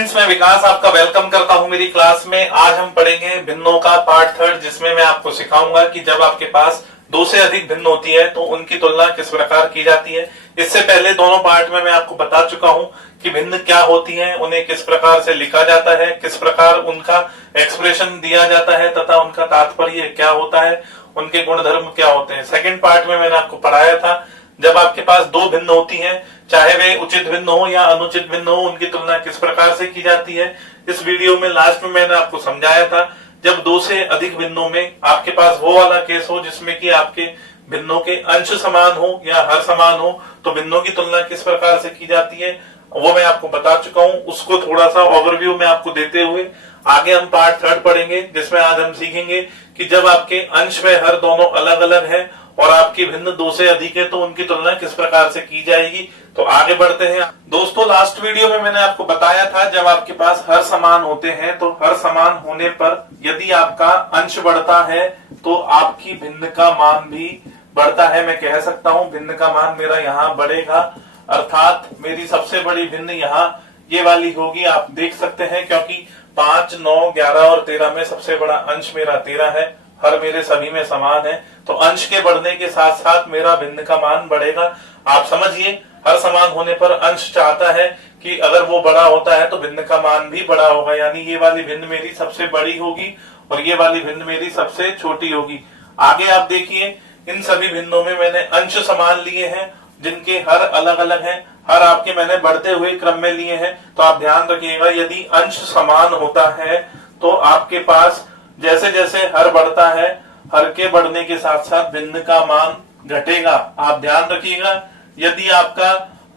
Friends, मैं विकास आपका welcome करता हूं मेरी क्लास में। आज हम पढ़ेंगे भिन्नों का पार्ट थर्ड, जिसमें मैं आपको सिखाऊंगा कि जब आपके पास दो से अधिक भिन्न होती है तो उनकी तुलना किस प्रकार की जाती है। इससे पहले दोनों पार्ट में मैं आपको बता चुका हूं कि भिन्न क्या होती हैं, उन्हें किस प्रकार से लिखा जाता है, किस प्रकार उनका एक्सप्रेशन दिया जाता है तथा उनका तात्पर्य क्या होता है, उनके गुणधर्म क्या होते हैं। सेकंड पार्ट में मैंने आपको पढ़ाया था जब आपके पास दो भिन्न होती हैं, चाहे वे उचित भिन्न हो या अनुचित भिन्न हो, उनकी तुलना किस प्रकार से की जाती है। इस वीडियो में लास्ट में मैंने आपको समझाया था जब दो से अधिक भिन्नों में आपके पास वो वाला केस हो जिसमें कि आपके भिन्नों के अंश समान हो या हर समान हो, तो भिन्नों की तुलना किस प्रकार से की जाती है वो मैं आपको बता चुका हूं। उसको थोड़ा सा ओवरव्यू में आपको देते हुए आगे हम पार्ट थर्ड पढ़ेंगे, जिसमें आज हम सीखेंगे कि जब आपके अंश में हर दोनों अलग अलग है और आपकी भिन्न दो से अधिक है तो उनकी तुलना किस प्रकार से की जाएगी। तो आगे बढ़ते हैं दोस्तों। लास्ट वीडियो में मैंने आपको बताया था जब आपके पास हर समान होते हैं तो हर समान होने पर यदि आपका अंश बढ़ता है तो आपकी भिन्न का मान भी बढ़ता है। मैं कह सकता हूं भिन्न का मान मेरा यहाँ बढ़ेगा, अर्थात मेरी सबसे बड़ी भिन्न यहाँ ये वाली होगी। आप देख सकते हैं क्योंकि 5, 9, 11 और 13 में सबसे बड़ा अंश मेरा 13 है, हर मेरे सभी में समान है, तो अंश के बढ़ने के साथ साथ मेरा भिन्न का मान बढ़ेगा। आप समझिए, हर समान होने पर अंश चाहता है कि अगर वो बड़ा होता है तो भिन्न का मान भी बड़ा होगा, यानी ये वाली भिन्न मेरी सबसे बड़ी होगी और ये वाली भिन्न मेरी सबसे छोटी होगी। आगे आप देखिए, इन सभी भिन्नों में मैंने अंश समान लिए हैं जिनके हर अलग अलग हैं, हर आपके मैंने बढ़ते हुए क्रम में लिए हैं। तो आप ध्यान रखिएगा, यदि अंश समान होता है तो आपके पास जैसे जैसे हर बढ़ता है, हर के बढ़ने के साथ साथ भिन्न का मान घटेगा। आप ध्यान रखिएगा, यदि आपका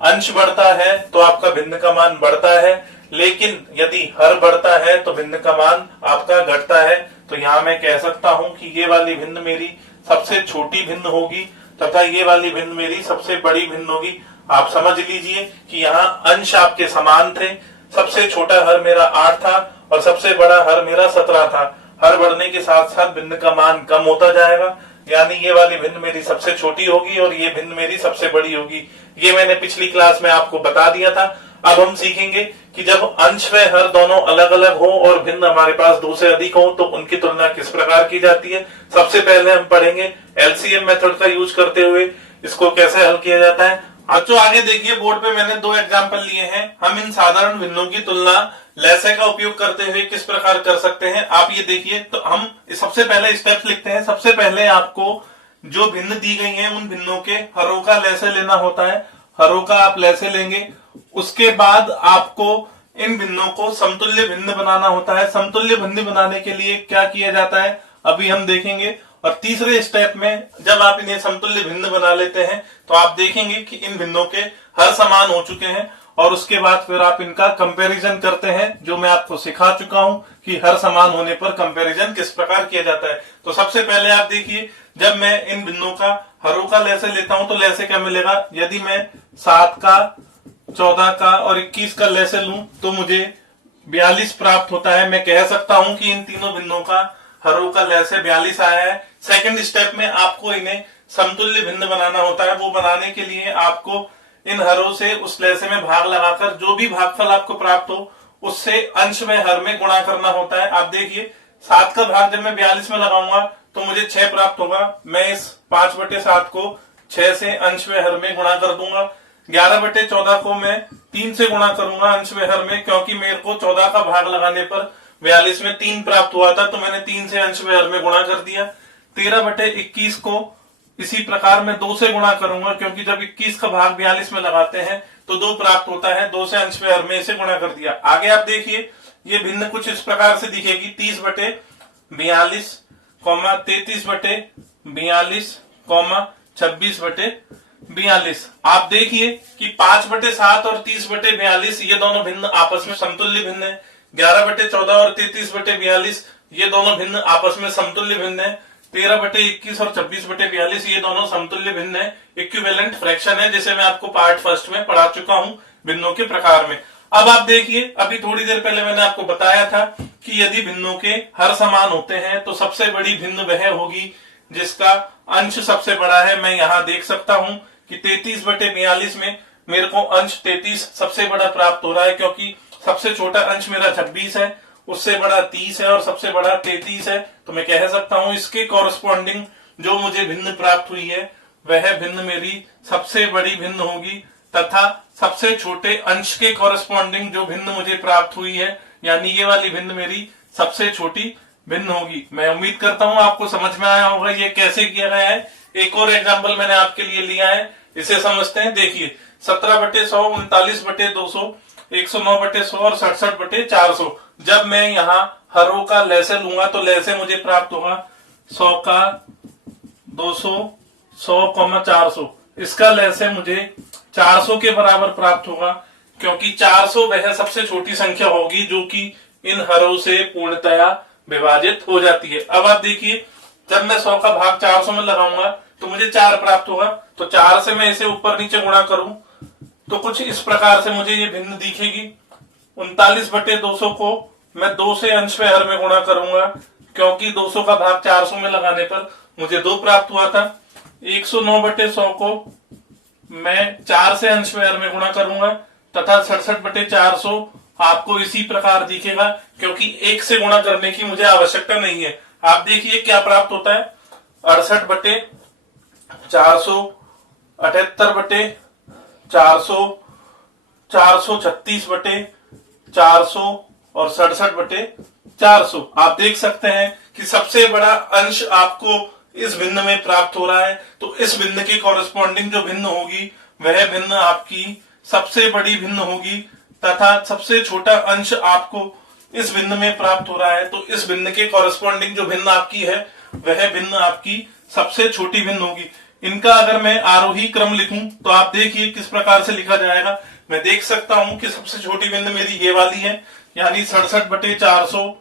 अंश बढ़ता है तो आपका भिन्न का मान बढ़ता है, लेकिन यदि हर बढ़ता है तो भिन्न का मान आपका घटता है। तो यहाँ मैं कह सकता हूं कि ये वाली भिन्न मेरी सबसे छोटी भिन्न होगी तथा ये वाली भिन्न मेरी सबसे बड़ी भिन्न होगी। आप समझ लीजिए कि यहाँ अंश आपके समान थे, सबसे छोटा हर मेरा 8 था और सबसे बड़ा हर मेरा 17 था। हर बढ़ने के साथ साथ भिन्न का मान कम होता जाएगा, यानी ये वाली भिन्न मेरी सबसे छोटी होगी और ये भिन्न मेरी सबसे बड़ी होगी। ये मैंने पिछली क्लास में आपको बता दिया था। अब हम सीखेंगे कि जब अंश में हर दोनों अलग अलग हो और भिन्न हमारे पास दो से अधिक हो तो उनकी तुलना किस प्रकार की जाती है। सबसे पहले हम पढ़ेंगे एलसीएम मेथड का यूज करते हुए इसको कैसे हल किया जाता है। बच्चों आगे देखिए, बोर्ड पे मैंने दो एग्जाम्पल लिए हैं। हम इन साधारण भिन्नों की तुलना लैसे का उपयोग करते हुए किस प्रकार कर सकते हैं आप ये देखिए। तो हम सबसे पहले स्टेप्स लिखते हैं। सबसे पहले आपको जो भिन्न दी गई हैं उन भिन्नों के हरों का लैसे लेना होता है। हरों का आप लैसे लेंगे, उसके बाद आपको इन भिन्नों को समतुल्य भिन्न बनाना होता है। समतुल्य भिन्न बनाने के लिए क्या किया जाता है अभी हम देखेंगे। और तीसरे स्टेप में जब आप इन्हें समतुल्य भिन्न बना लेते हैं तो आप देखेंगे कि इन भिन्नों के हर समान हो चुके हैं और उसके बाद फिर आप इनका कंपैरिजन करते हैं, जो मैं आपको सिखा चुका हूं कि हर समान होने पर कंपैरिजन किस प्रकार किया जाता है। तो सबसे पहले आप देखिए, जब मैं इन भिन्नों का हरों का लैसे लेता हूं तो लैसे क्या मिलेगा। यदि मैं 7 का, 14 का और 21 का लैसे लूं तो मुझे 42 प्राप्त होता है। मैं कह सकता हूं कि इन तीनों भिन्नों का हरों का लैसे 42 आया है। सेकंड स्टेप में आपको इन्हें समतुल्य भिन्न बनाना होता है। वो बनाने के लिए आपको इन हरों से उस लैसे में भाग लगाकर जो भी भागफल आपको प्राप्त हो उससे अंश में हर में गुणा करना होता है। आप देखिए, 7 का भाग जब मैं 42 में लगाऊंगा तो मुझे 6 प्राप्त होगा। मैं इस 5/7 को 6 से अंश में हर में गुणा कर दूंगा। 11/14 को मैं 3 से गुणा करूंगा अंश में हर में, क्योंकि मेरे को 14 का भाग लगाने पर 42 में 3 प्राप्त हुआ था, तो मैंने 3 से अंश में हर में गुणा कर दिया। 13/21 को इसी प्रकार मैं 2 से गुणा करूंगा, क्योंकि जब 21 का भाग 42 में लगाते हैं तो 2 प्राप्त होता है। 2 से अंश में हर में इसे गुणा कर दिया। आगे आप देखिए, ये भिन्न कुछ इस प्रकार से दिखेगी। 30/42, 33/42, 26/42। आप देखिए कि 5/7 और 30/42 ये दोनों भिन्न आपस में समतुल्य भिन्न है। 11/14 और 33/42 ये दोनों भिन्न आपस में समतुल्य भिन्न है। 13/21 और 26/42 ये दोनों समतुल्य भिन्न है। इक्विवेलेंट फ्रैक्शन है, जिसे मैं आपको पार्ट फर्स्ट में पढ़ा चुका हूं भिन्नों के प्रकार में। अब आप देखिए, अभी थोड़ी देर पहले मैंने आपको बताया था कि यदि भिन्नों के हर समान होते हैं तो सबसे बड़ी भिन्न वह होगी जिसका अंश सबसे बड़ा है। मैं यहाँ देख सकता हूं कि 33/42 में मेरे को अंश 33 सबसे बड़ा प्राप्त हो रहा है, क्योंकि सबसे छोटा अंश मेरा 26 है, उससे बड़ा 30 है और सबसे बड़ा 33 है। तो मैं कह सकता हूं इसके कॉरस्पॉन्डिंग जो मुझे भिन्न प्राप्त हुई है वह भिन्न मेरी सबसे बड़ी भिन्न होगी, तथा सबसे छोटे अंश के कॉरस्पॉन्डिंग जो भिन्न मुझे प्राप्त हुई है यानी ये वाली भिन्न मेरी सबसे छोटी भिन्न होगी। मैं उम्मीद करता हूं आपको समझ में आया होगा ये कैसे किया गया है। एक और एग्जाम्पल मैंने आपके लिए लिया है, इसे समझते हैं। देखिए 17/100, 39/200, 109/100 और 67/400। जब मैं यहाँ हर रो का लैसे लूंगा तो लैसे मुझे प्राप्त होगा 100 का 200, 100, 400। इसका लैसे मुझे 400 के बराबर प्राप्त होगा, क्योंकि 400 वह सबसे छोटी संख्या होगी जो कि इन हरों से पूर्णतया विभाजित हो जाती है। अब आप देखिए जब मैं 100 का भाग 400 में लगाऊंगा तो मुझे 4 प्राप्त होगा। तो 4 से मैं इसे ऊपर नीचे गुणा करूं तो कुछ इस प्रकार से मुझे ये भिन्न दिखेगी। 39/200 को मैं 2 से अंश में हर में गुणा करूंगा, क्योंकि 200 का भाग 400 में लगाने पर मुझे 2 प्राप्त हुआ था। 109/100 को मैं 4 से अंश में हर में गुणा करूंगा, तथा 67/400 आपको इसी प्रकार दिखेगा, क्योंकि 1 से गुणा करने की मुझे आवश्यकता नहीं है। आप देखिए क्या प्राप्त होता है, 68/400, 78/400, 436/400 और 67/400। आप देख सकते हैं कि सबसे बड़ा अंश आपको इस भिन्न में प्राप्त हो रहा है। तो इस भिन्न के कॉरस्पॉन्डिंग जो भिन्न होगी वह भिन्न आपकी सबसे बड़ी भिन्न होगी, तथा सबसे छोटा अंश आपको इस भिन्न में प्राप्त हो रहा है। तो इस भिन्न के कॉरस्पॉन्डिंग जो भिन्न आपकी है वह भिन्न आपकी सबसे छोटी भिन्न होगी। इनका अगर मैं आरोही क्रम लिखूं तो आप देखिए किस प्रकार से लिखा जाएगा। मैं देख सकता हूं कि सबसे छोटी भिन्न मेरी ये वाली है, यानी 67/400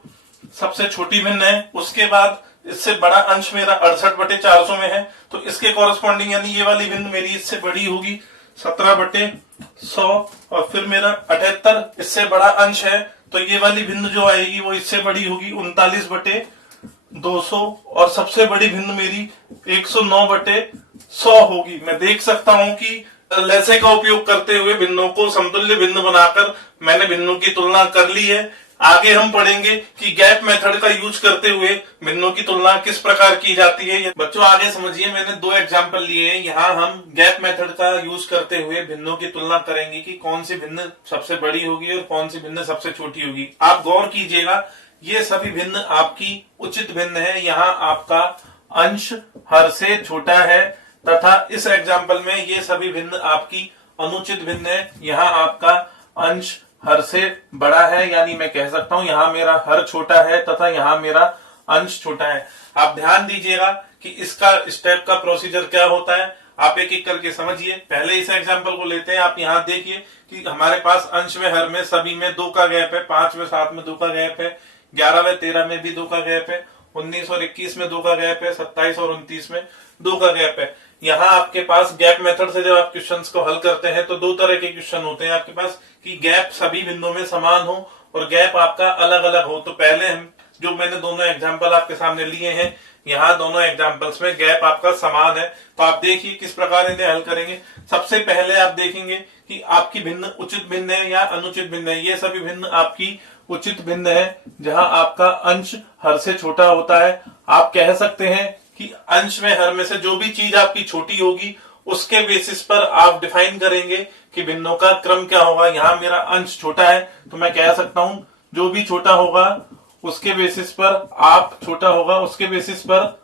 सबसे छोटी भिन्न है। उसके बाद इससे बड़ा अंश मेरा 68/400 में है, तो इसके कॉरस्पॉन्डिंग यानी ये वाली भिन्न मेरी इससे बड़ी होगी 17/100, और फिर मेरा 78 इससे बड़ा अंश है, तो ये वाली भिन्न जो आएगी वो इससे बड़ी होगी 39/200, और सबसे बड़ी भिन्न मेरी 109/100 होगी। मैं देख सकता हूं कि लैसे का उपयोग करते हुए भिन्नों को समतुल्य भिन्न बनाकर मैंने भिन्नों की तुलना कर ली है। आगे हम पढ़ेंगे कि गैप मेथड का यूज करते हुए भिन्नों की तुलना किस प्रकार की जाती है। बच्चों आगे समझिए, मैंने 2 एग्जाम्पल लिए हैं। यहाँ हम गैप मेथड का यूज करते हुए भिन्नों की तुलना करेंगे कि कौन सी भिन्न सबसे बड़ी होगी और कौन सी भिन्न सबसे छोटी होगी। आप गौर कीजिएगा, ये सभी भिन्न आपकी उचित भिन्न है। यहाँ आपका अंश हर से छोटा है, तथा इस एग्जाम्पल में ये सभी भिन्न आपकी अनुचित भिन्न है। यहाँ आपका अंश हर से बड़ा है, यानी मैं कह सकता हूं यहाँ मेरा हर छोटा है तथा यहाँ मेरा अंश छोटा है। आप ध्यान दीजिएगा कि इसका स्टेप का प्रोसीजर क्या होता है, आप एक एक करके समझिए। पहले इस एग्जांपल को लेते हैं। आप यहाँ देखिए कि हमारे पास अंश में हर में सभी में 2 का गैप है, 5 में 7 में 2 का गैप है, 11 में 13 में भी 2 का गैप है, 19 और 21 में 2 का गैप है, 27 और 29 में 2 का गैप है। यहाँ आपके पास गैप मेथड से जब आप क्वेश्चंस को हल करते हैं तो 2 तरह के क्वेश्चन होते हैं आपके पास, कि गैप सभी बिंदुओं में समान हो और गैप आपका अलग अलग हो। तो पहले हम जो मैंने दोनों एग्जांपल आपके सामने लिए हैं, यहाँ दोनों एग्जांपल्स में गैप आपका समान है। तो आप देखिए किस प्रकार इन्हें हल करेंगे। सबसे पहले आप देखेंगे कि आपकी भिन्न उचित भिन्न है या अनुचित भिन्न है। ये सभी भिन्न आपकी उचित भिन्न है, जहां आपका अंश हर से छोटा होता है। आप कह सकते हैं कि अंश में हर में से जो भी चीज आपकी छोटी होगी उसके बेसिस पर आप डिफाइन करेंगे कि भिन्नों का क्रम क्या होगा। यहाँ मेरा अंश छोटा है तो मैं कह सकता हूं जो भी छोटा होगा उसके बेसिस पर आप छोटा होगा, उसके बेसिस पर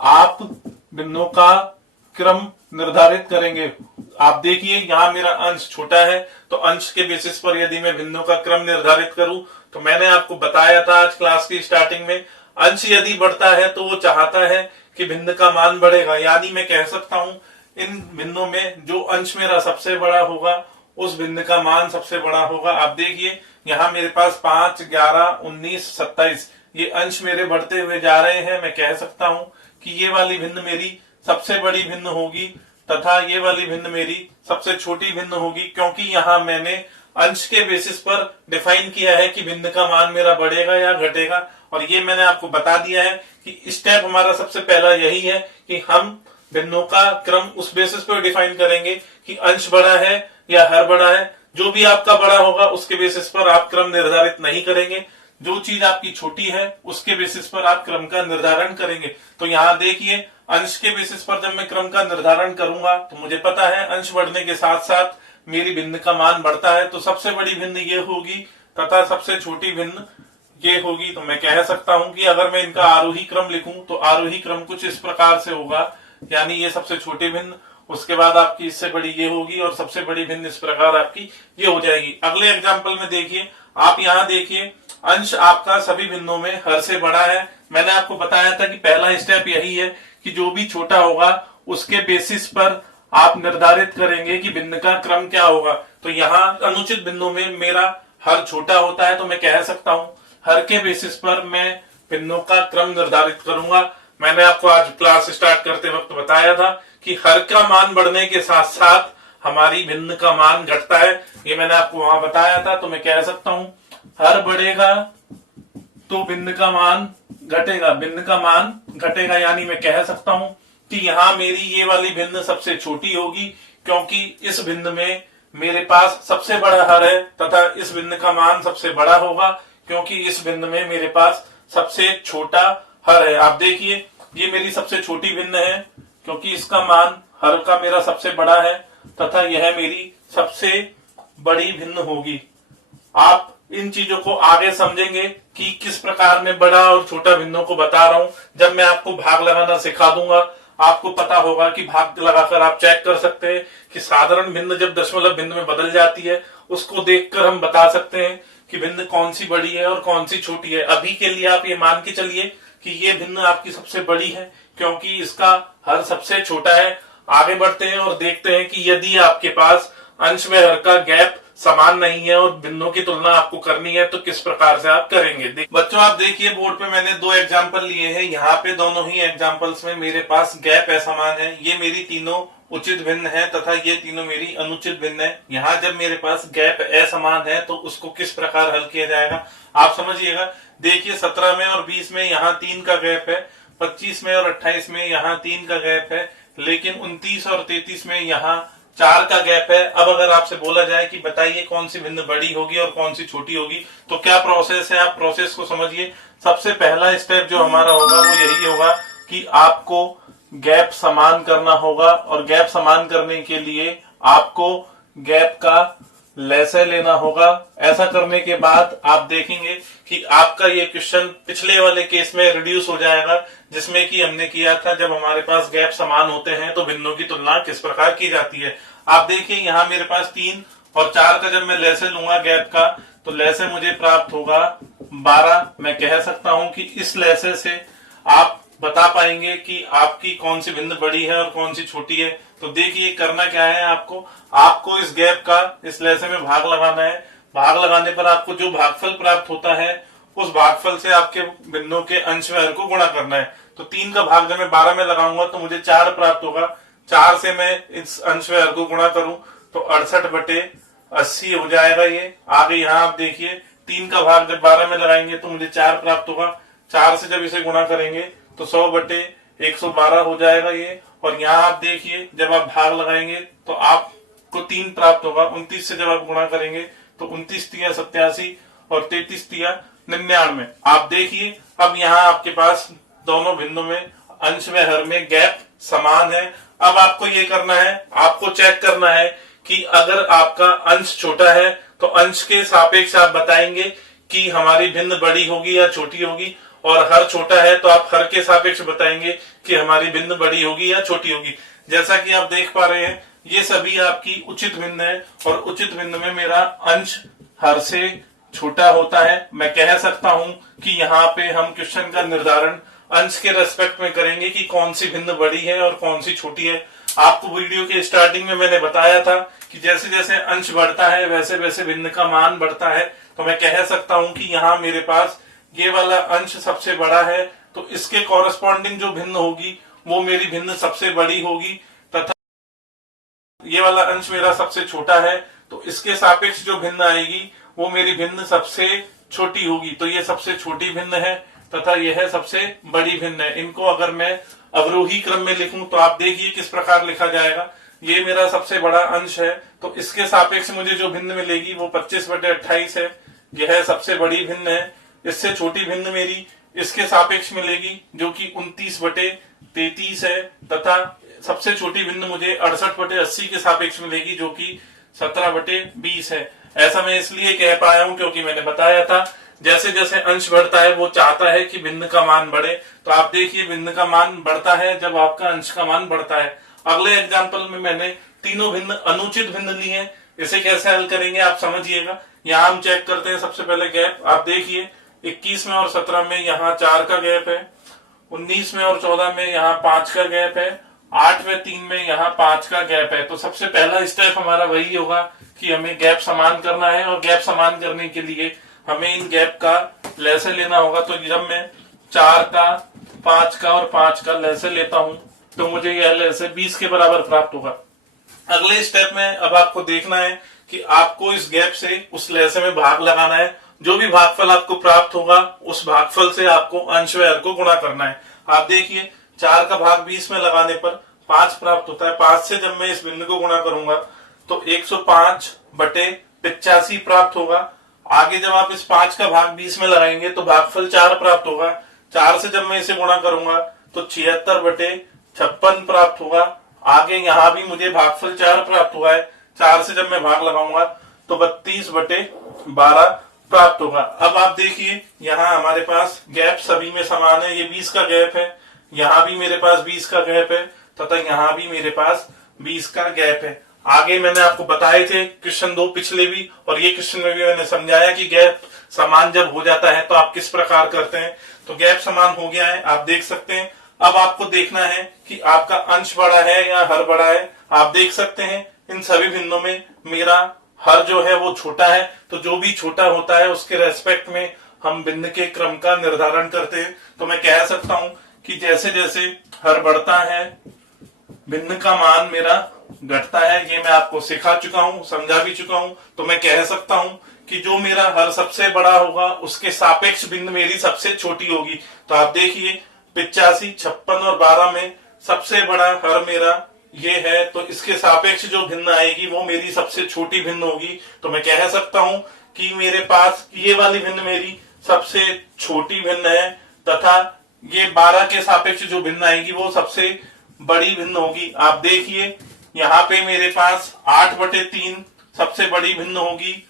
आप भिन्नों का क्रम निर्धारित करेंगे। आप देखिए यहाँ मेरा अंश छोटा है तो अंश के बेसिस पर यदि मैं भिन्नों का क्रम निर्धारित करूं तो मैंने आपको बताया था आज क्लास की स्टार्टिंग में, अंश यदि बढ़ता है तो वो चाहता है कि भिन्न का मान बढ़ेगा। यानी मैं कह सकता हूं इन भिन्नों में जो अंश मेरा सबसे बड़ा होगा उस भिन्न का मान सबसे बड़ा होगा। आप देखिए यहाँ मेरे पास 5, 11, 19, 27 ये अंश मेरे बढ़ते हुए जा रहे हैं। मैं कह सकता हूं कि ये वाली भिन्न मेरी सबसे बड़ी भिन्न होगी तथा ये वाली भिन्न मेरी सबसे छोटी भिन्न होगी, क्योंकि यहाँ मैंने अंश के बेसिस पर डिफाइन किया है कि भिन्न का मान मेरा बढ़ेगा या घटेगा। और ये मैंने आपको बता दिया है कि स्टेप हमारा सबसे पहला यही है कि हम भिन्नों का क्रम उस बेसिस पर डिफाइन करेंगे कि अंश बड़ा है या हर बड़ा है, जो भी आपका बड़ा होगा उसके बेसिस पर आप क्रम निर्धारित नहीं करेंगे, जो चीज आपकी छोटी है उसके बेसिस पर आप क्रम का निर्धारण करेंगे। तो यहाँ देखिए, अंश के बेसिस पर जब मैं क्रम का निर्धारण करूंगा तो मुझे पता है अंश बढ़ने के साथ साथ मेरी भिन्न का मान बढ़ता है, तो सबसे बड़ी भिन्न ये होगी तथा सबसे छोटी भिन्न ये होगी। तो मैं कह सकता हूं कि अगर मैं इनका आरोही क्रम लिखूं तो आरोही क्रम कुछ इस प्रकार से होगा, यानी ये सबसे छोटी भिन्न, उसके बाद आपकी इससे बड़ी ये होगी और सबसे बड़ी भिन्न इस प्रकार आपकी ये हो जाएगी। अगले एग्जाम्पल में देखिए, आप यहाँ देखिए अंश आपका सभी भिन्नों में हर से बड़ा है। मैंने आपको बताया था कि पहला स्टेप यही है कि जो भी छोटा होगा उसके बेसिस पर आप निर्धारित करेंगे कि भिन्न का क्रम क्या होगा। तो यहाँ अनुचित भिन्नों में मेरा हर छोटा होता है, तो मैं कह सकता हूं हर के बेसिस पर मैं भिन्नों का क्रम निर्धारित करूंगा। मैंने आपको आज क्लास स्टार्ट करते वक्त बताया था कि हर का मान बढ़ने के साथ साथ हमारी भिन्न का मान घटता है, ये मैंने आपको वहां बताया था। तो मैं कह सकता हूं हर बढ़ेगा तो भिन्न का मान घटेगा, भिन्न का मान घटेगा, यानी मैं कह सकता हूं कि यहाँ मेरी ये वाली भिन्न सबसे छोटी होगी, क्योंकि इस भिन्न में मेरे पास सबसे बड़ा हर है, तथा इस भिन्न का मान सबसे बड़ा होगा क्योंकि इस भिन्न में मेरे पास सबसे छोटा हर है। आप देखिए ये मेरी सबसे छोटी भिन्न है क्योंकि इसका मान हर का मेरा सबसे बड़ा है, तथा यह मेरी सबसे बड़ी भिन्न होगी। आप इन चीजों को आगे समझेंगे कि किस प्रकार मैं बड़ा और छोटा भिन्नों को बता रहा हूं। जब मैं आपको भाग लगाना सिखा दूंगा आपको पता होगा कि भाग लगाकर आप चेक कर सकते हैं कि साधारण भिन्न जब दशमलव भिन्न में बदल जाती है उसको देखकर हम बता सकते हैं कि भिन्न कौन सी बड़ी है और कौन सी छोटी है। अभी के लिए आप ये मान के चलिए कि ये भिन्न आपकी सबसे बड़ी है क्योंकि इसका हर सबसे छोटा है। आगे बढ़ते हैं और देखते हैं कि यदि आपके पास अंश में हर का गैप समान नहीं है और भिन्नों की तुलना आपको करनी है तो किस प्रकार से आप करेंगे। बच्चों आप देखिए बोर्ड पे मैंने दो एग्जाम्पल लिए हैं, यहाँ पे दोनों ही एग्जाम्पल्स में मेरे पास गैप असमान है। ये मेरी तीनों उचित भिन्न है तथा ये तीनों मेरी अनुचित भिन्न है। यहाँ जब मेरे पास गैप असमान है तो उसको किस प्रकार हल किया जाएगा आप समझिएगा। देखिए 17 में और 20 में यहाँ 3 का गैप है, 25 में और 28 में यहाँ 3 का गैप है, लेकिन 29 और 33 में यहाँ 4 का गैप है। अब अगर आपसे बोला जाए कि बताइए कौन सी भिन्न बड़ी होगी और कौन सी छोटी होगी तो क्या प्रोसेस है, आप प्रोसेस को समझिए। सबसे पहला स्टेप जो हमारा होगा वो यही होगा कि आपको गैप समान करना होगा और गैप समान करने के लिए आपको गैप का लैसे लेना होगा। ऐसा करने के बाद आप देखेंगे कि आपका ये क्वेश्चन पिछले वाले केस में रिड्यूस हो जाएगा जिसमें कि हमने किया था जब हमारे पास गैप समान होते हैं तो भिन्नों की तुलना किस प्रकार की जाती है। आप देखिए यहाँ मेरे पास 3 और 4 का जब मैं लैसे लूंगा गैप का तो लैसे मुझे प्राप्त होगा 12। मैं कह सकता हूं कि इस लैसे से आप बता पाएंगे कि आपकी कौन सी भिन्न बड़ी है और कौन सी छोटी है। तो देखिए करना क्या है, आपको इस गैप का इस लैसे में भाग लगाना है। भाग लगाने पर आपको जो भागफल प्राप्त होता है उस भागफल से आपके भिन्नों के अंश में हर को गुणा करना है। तो 3 का भाग जब मैं 12 में लगाऊंगा तो मुझे 4 प्राप्त होगा। 4 से मैं इस अंश में हर को गुणा करूं तो 68/80 हो जाएगा। ये आगे यहाँ आप देखिए 3 का भाग जब 12 में लगाएंगे तो मुझे 4 प्राप्त होगा। 4 से जब इसे गुणा करेंगे तो 100/112 हो जाएगा ये। और यहाँ आप देखिए जब आप भाग लगाएंगे तो आपको 3 प्राप्त होगा। 29 से जब आप गुणा करेंगे तो 29 तिया 87 और 33 तिया 99। आप देखिए अब यहाँ आपके पास दोनों भिन्नों में अंश में हर में गैप समान है। अब आपको ये करना है, आपको चेक करना है कि अगर आपका अंश छोटा है तो अंश के सापेक्ष आप बताएंगे कि हमारी भिन्न बड़ी होगी या छोटी होगी, और हर छोटा है तो आप हर के सापेक्ष बताएंगे कि हमारी भिन्न बड़ी होगी या छोटी होगी। जैसा कि आप देख पा रहे हैं ये सभी आपकी उचित भिन्न है और उचित भिन्न में मेरा अंश हर से छोटा होता है। मैं कह सकता हूं कि यहाँ पे हम क्वेश्चन का निर्धारण अंश के रेस्पेक्ट में करेंगे कि कौन सी भिन्न बड़ी है और कौन सी छोटी है। आपको वीडियो के स्टार्टिंग में मैंने बताया था कि जैसे जैसे अंश बढ़ता है वैसे वैसे भिन्न का मान बढ़ता है। तो मैं कह सकता हूं कि यहाँ मेरे पास ये वाला अंश सबसे बड़ा है तो इसके कॉरेस्पॉन्डिंग जो भिन्न होगी वो मेरी भिन्न सबसे बड़ी होगी, तथा ये वाला अंश मेरा सबसे छोटा है तो इसके सापेक्ष जो भिन्न आएगी वो मेरी भिन्न सबसे छोटी होगी। तो ये सबसे छोटी भिन्न है तथा यह सबसे बड़ी भिन्न है। इनको अगर मैं अवरोही क्रम में लिखूं तो आप देखिए किस प्रकार लिखा जाएगा। ये मेरा सबसे बड़ा अंश है, तो इसके सापेक्ष मुझे जो भिन्न मिलेगी वो 25/28 है। यह सबसे बड़ी भिन्न है। इससे छोटी भिन्न मेरी इसके सापेक्ष मिलेगी जो कि 29/33 है, तथा सबसे छोटी भिन्न मुझे 68/80 के सापेक्ष मिलेगी जो कि 17/20 है। ऐसा मैं इसलिए कह पाया हूं क्योंकि मैंने बताया था जैसे जैसे अंश बढ़ता है वो चाहता है कि भिन्न का मान बढ़े। तो आप देखिए भिन्न का मान बढ़ता है जब आपका अंश का मान बढ़ता है। अगले एग्जाम्पल में मैंने तीनों भिन्न अनुचित भिन्न ली है। इसे कैसे हल करेंगे आप समझिएगा। यहाँ हम चेक करते हैं सबसे पहले गैप। आप देखिए 21 में और 17 में यहाँ 4 का गैप है, 19 में और 14 में यहाँ 5 का गैप है, 8 में 3 में यहाँ 5 का गैप है। तो सबसे पहला स्टेप हमारा वही होगा कि हमें गैप समान करना है, और गैप समान करने के लिए हमें इन गैप का लहसे लेना होगा। तो जब मैं 4 का, 5 का और 5 का लहसे लेता हूं तो मुझे यह लहसे 20 के बराबर प्राप्त होगा। अगले स्टेप में अब आपको देखना है कि आपको इस गैप से उस लहसे में भाग लगाना है। जो भी भागफल आपको प्राप्त होगा उस भागफल से आपको अंश व हर को गुणा करना है। आप देखिए 4 का भाग 20 में लगाने पर 5 प्राप्त होता है। 5 से जब मैं इस बिंदु को गुणा करूंगा तो 105/85 प्राप्त होगा। आगे जब आप इस 5 का भाग 20 में लगाएंगे तो भागफल 4 प्राप्त होगा। 4 से जब मैं इसे गुणा करूंगा तो 76/56 प्राप्त होगा। आगे यहाँ भी मुझे भागफल 4 प्राप्त हुआ है। 4 से जब मैं भाग लगाऊंगा तो 32/12 प्राप्त होगा। अब आप देखिए यहाँ हमारे पास गैप सभी में समान है। ये 20 का गैप है, यहाँ भी मेरे पास 20 का गैप है, तथा यहाँ भी मेरे पास 20 का गैप है। आगे मैंने आपको बताए थे क्वेश्चन 2 पिछले भी, और ये क्वेश्चन में भी मैंने समझाया कि गैप समान जब हो जाता है तो आप किस प्रकार करते हैं। तो गैप समान हो गया है, आप देख सकते हैं। अब आपको देखना है कि आपका अंश बड़ा है या हर बड़ा है। आप देख सकते हैं इन सभी भिन्नों में मेरा हर जो है वो छोटा है, तो जो भी छोटा होता है उसके रेस्पेक्ट में हम भिन्न के क्रम का निर्धारण करते हैं। तो मैं कह सकता हूं कि जैसे जैसे हर बढ़ता है भिन्न का मान मेरा घटता है। ये मैं आपको सिखा चुका हूं, समझा भी चुका हूं। तो मैं कह सकता हूं कि जो मेरा हर सबसे बड़ा होगा उसके सापेक्ष भिन्न मेरी सबसे छोटी होगी। तो आप देखिए 85, 56 और 12 में सबसे बड़ा हर मेरा ये है, तो इसके सापेक्ष जो भिन्न आएगी वो मेरी सबसे छोटी भिन्न होगी। तो मैं कह सकता हूं कि मेरे पास ये वाली भिन्न मेरी सबसे छोटी भिन्न है, तथा ये 12 के सापेक्ष जो भिन्न आएगी वो सबसे बड़ी भिन्न होगी। आप देखिए यहाँ पे मेरे पास 8/3 सबसे बड़ी भिन्न होगी,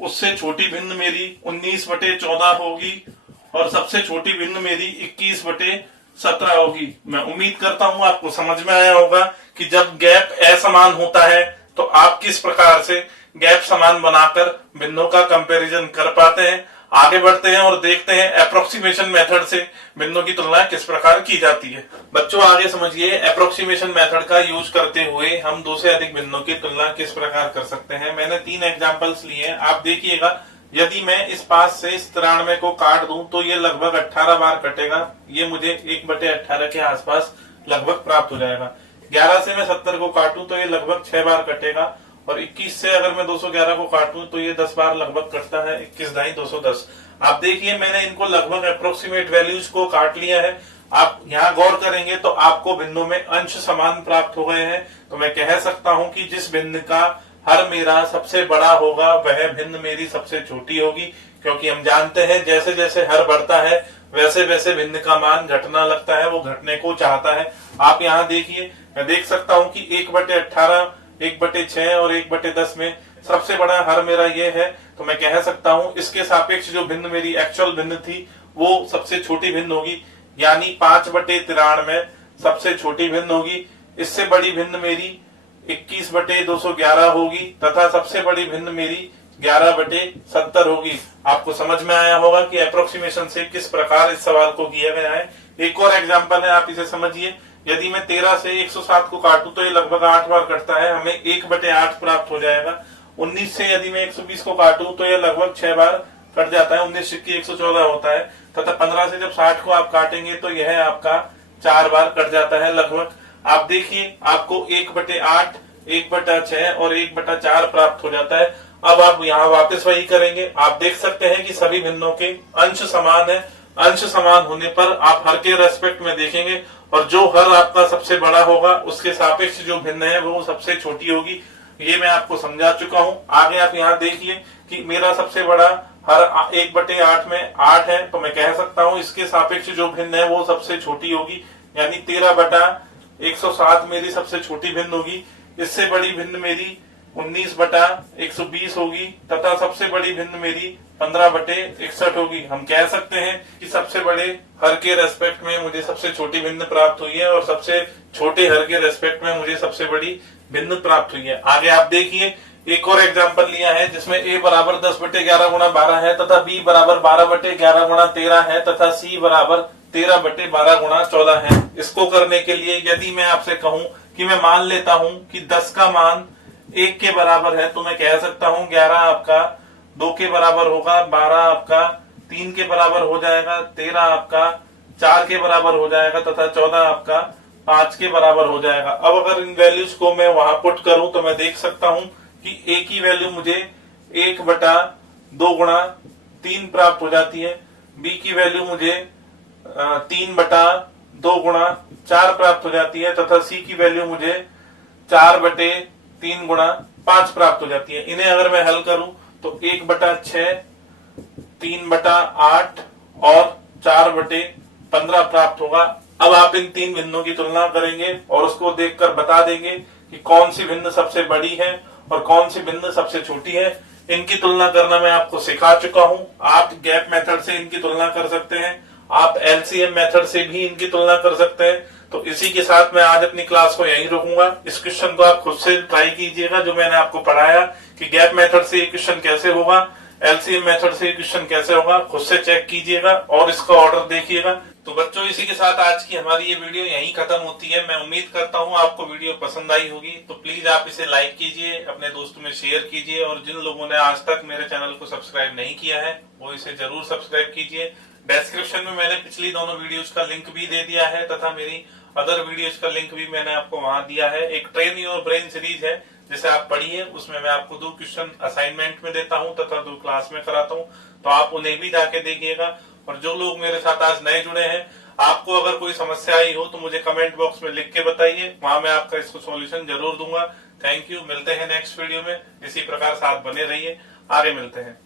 उससे छोटी भिन्न मेरी 19/14 होगी, और सबसे छोटी भिन्न मेरी 21/17 होगी। मैं उम्मीद करता हूं आपको समझ में आया होगा कि जब गैप असमान होता है तो आप किस प्रकार से गैप समान बनाकर भिन्नों का कंपैरिजन कर पाते हैं। आगे बढ़ते हैं और देखते हैं अप्रोक्सीमेशन मेथड से भिन्नों की तुलना किस प्रकार की जाती है। बच्चों आगे समझिए, अप्रोक्सीमेशन मेथड का यूज करते हुए हम 2 से अधिक भिन्नों की तुलना किस प्रकार कर सकते हैं। मैंने 3 एग्जांपल्स लिए हैं, आप देखिएगा। यदि मैं इस 5 से इस 93 को काट दूं तो ये लगभग 18 बार कटेगा। ये मुझे 1/18 के आसपास लगभग प्राप्त हो जाएगा। 11 से मैं 70 को काटूं तो ये लगभग 6 बार कटेगा, और 21 से अगर मैं 211 को काटूं तो ये 10 बार लगभग कटता है। 21 दाई 210। आप देखिए मैंने इनको लगभग अप्रोक्सीमेट वैल्यूज को काट लिया है। आप यहाँ गौर करेंगे तो आपको भिन्नों में अंश समान प्राप्त हो गए हैं। तो मैं कह सकता हूं कि जिस भिन्न का हर मेरा सबसे बड़ा होगा वह भिन्न मेरी सबसे छोटी होगी, क्योंकि हम जानते हैं जैसे जैसे हर बढ़ता है वैसे वैसे भिन्न का मान घटना लगता है, वो घटने को चाहता है। आप यहाँ देखिए, मैं देख सकता हूँ कि 1/18, 1/6 और 1/10 में सबसे बड़ा हर मेरा ये है। तो मैं कह सकता हूँ इसके सापेक्ष जो भिन्न मेरी एक्चुअल भिन्न थी वो सबसे छोटी भिन्न होगी, यानी 5/93 सबसे छोटी भिन्न होगी। इससे बड़ी भिन्न मेरी 21/211 होगी, तथा सबसे बड़ी भिन्न मेरी 11/70 होगी। आपको समझ में आया होगा कि अप्रोक्सीमेशन से किस प्रकार इस सवाल को किया गया है। एक और एग्जांपल है, आप इसे समझिए। यदि मैं 13 से 107 को काटूं तो ये लगभग 8 बार कटता है, हमें 1/8 प्राप्त हो जाएगा। 19 से यदि मैं 120 को काटूं तो ये लगभग 6 बार कट जाता है, 19 सिक्की 114 होता है। तथा 15 से जब 60 को आप काटेंगे तो यह आपका 4 बार कट जाता है लगभग। आप देखिए आपको 1/8, 1/6 और 1/4 प्राप्त हो जाता है। अब आप यहाँ वापस वही करेंगे। आप देख सकते हैं कि सभी भिन्नों के अंश समान है, अंश समान होने पर आप हर के रेस्पेक्ट में देखेंगे और जो हर आपका सबसे बड़ा होगा उसके सापेक्ष जो भिन्न है वो सबसे छोटी होगी। ये मैं आपको समझा चुका हूं। आगे आप यहाँ देखिए कि मेरा सबसे बड़ा हर 1/8 में 8 है, तो मैं कह सकता हूं इसके सापेक्ष जो भिन्न है वो सबसे छोटी होगी, यानी 13/107 मेरी सबसे छोटी भिन्न होगी। इससे बड़ी भिन्न मेरी 19/120 होगी तथा सबसे बड़ी भिन्न मेरी 15/61 होगी। हम कह सकते हैं कि सबसे बड़े हर के रेस्पेक्ट में मुझे सबसे छोटी भिन्न प्राप्त हुई है और सबसे छोटे हर के रेस्पेक्ट में मुझे सबसे बड़ी भिन्न प्राप्त हुई है। आगे आप देखिए एक और एग्जांपल लिया है जिसमें a बराबर 10/11 गुणा 12 है तथा b बराबर 12/11 गुणा 13 है तथा c बराबर 13/12 गुणा 14 है। इसको करने के लिए यदि मैं आपसे कहूं कि मैं मान लेता हूं कि 10 का मान 1 के बराबर है, तो मैं कह सकता हूं 11 आपका 2 के बराबर होगा, 12 आपका 3 के बराबर हो जाएगा, 13 आपका 4 के बराबर हो जाएगा तथा 14 आपका 5 के बराबर हो जाएगा। अब अगर इन वैल्यूज को मैं वहां पुट करूं तो मैं देख सकता हूं कि a की वैल्यू मुझे 1/2 गुणा 3 प्राप्त हो जाती है, b की वैल्यू मुझे 3/2 गुणा 4 प्राप्त हो जाती है तथा c की वैल्यू मुझे 4/3 गुणा 5 प्राप्त हो जाती है। इन्हें अगर मैं हल करूं तो 1/6, 3/8 और 4/15 प्राप्त होगा। अब आप इन तीन भिन्नों की तुलना करेंगे और उसको देखकर बता देंगे कि कौन सी भिन्न सबसे बड़ी है और कौन सी भिन्न सबसे छोटी है। इनकी तुलना करना मैं आपको सिखा चुका हूं। आप गैप मेथड से इनकी तुलना कर सकते हैं, आप एलसीएम मेथड से भी इनकी तुलना कर सकते हैं। तो इसी के साथ मैं आज अपनी क्लास को यहीं रोकूंगा। इस क्वेश्चन को आप खुद से ट्राई कीजिएगा जो मैंने आपको पढ़ाया कि गैप मेथड से ये क्वेश्चन कैसे होगा, एलसीएम मेथड से ये क्वेश्चन कैसे होगा, खुद से चेक कीजिएगा और इसका ऑर्डर देखिएगा। तो बच्चों इसी के साथ आज की हमारी ये वीडियो यहीं खत्म होती है। मैं उम्मीद करता हूँ आपको वीडियो पसंद आई होगी, तो प्लीज आप इसे लाइक कीजिए, अपने दोस्तों में शेयर कीजिए और जिन लोगों ने आज तक मेरे चैनल को सब्सक्राइब नहीं किया है वो इसे जरूर सब्सक्राइब कीजिए। डिस्क्रिप्शन में मैंने पिछली दोनों वीडियोज का लिंक भी दे दिया है तथा मेरी अदर वीडियोज का लिंक भी मैंने आपको वहां दिया है। एक ट्रेन योर ब्रेन सीरीज है जिसे आप पढ़िए, उसमें मैं आपको 2 क्वेश्चन असाइनमेंट में देता हूं तथा 2 क्लास में कराता हूं, तो आप उन्हें भी जाके देखिएगा। और जो लोग मेरे साथ आज नए जुड़े हैं, आपको अगर कोई समस्या आई हो तो मुझे कमेंट बॉक्स में लिख के बताइए, वहां मैं आपका इसको सॉल्यूशन जरूर दूंगा। थैंक यू, मिलते हैं नेक्स्ट वीडियो में। इसी प्रकार साथ बने रहिए, आगे मिलते हैं।